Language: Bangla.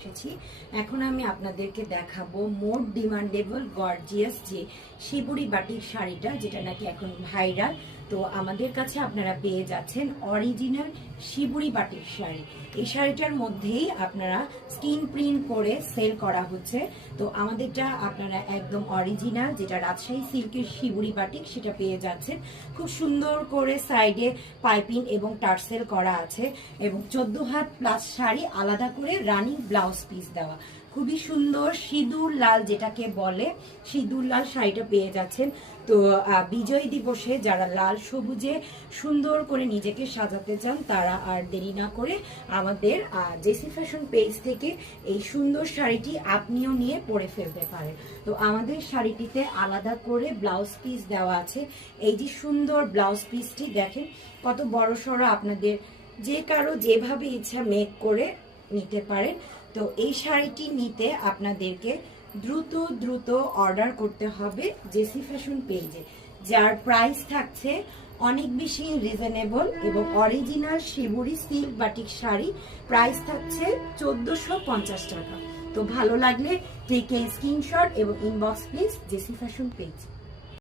এসেছি। এখন আমি আপনাদেরকে দেখাবো মোর ডিমান্ডেবল গর্জিয়াস যে শিবুরি বাটিক শাড়িটা, যেটা নাকি এখন ভাইরাল। তো আমাদের কাছে আপনারা পেয়ে যাচ্ছেন অরিজিনাল শিবুরি বাটিক শাড়ি। এই শাড়িটার মধ্যেই আপনারা স্ক্রিন প্রিন্ট করে সেল করা হচ্ছে। তো আমাদেরটা আপনারা একদম অরিজিনাল, যেটা রাজশাহী সিল্কের শিবুরি বাটিক, সেটা পেয়ে যাচ্ছেন। খুব সুন্দর করে সাইডে পাইপিং এবং টার্সেল করা আছে এবং 14 হাত প্লাস শাড়ি, আলাদা করে রানিং ব্লাউজ পিস দেওয়া। খুবই সুন্দর সিঁদুর লাল, যেটাকে বলে সিঁদুর লাল শাড়িটা পেয়ে যাচ্ছেন। তো বিজয় দিবসে যারা লাল সবুজে সুন্দর করে নিজেকে সাজাতে চান, তারা আর দেরি না করে আমাদের জেসি ফ্যাশন পেজ থেকে এই সুন্দর শাড়িটি আপনিও নিয়ে পরে ফেলতে পারেন। তো আমাদের শাড়িটিতে আলাদা করে ব্লাউজ পিস দেওয়া আছে। এই যে সুন্দর ব্লাউজ পিসটি দেখেন কত বড় সড়ো, আপনাদের যে কারো যেভাবে ইচ্ছা মেক করে নিতে পারেন। তো এই শাড়িটি নিতে আপনাদেরকে দ্রুত অর্ডার করতে হবে জেসি ফ্যাশন পেজে, যার প্রাইস থাকছে অনেক বেশি রিজনেবল এবং original shibori silk batik sari price থাকছে 1450 টাকা। তো ভালো লাগলে টেক এ স্ক্রিনশট এবং inbox please JC fashion page.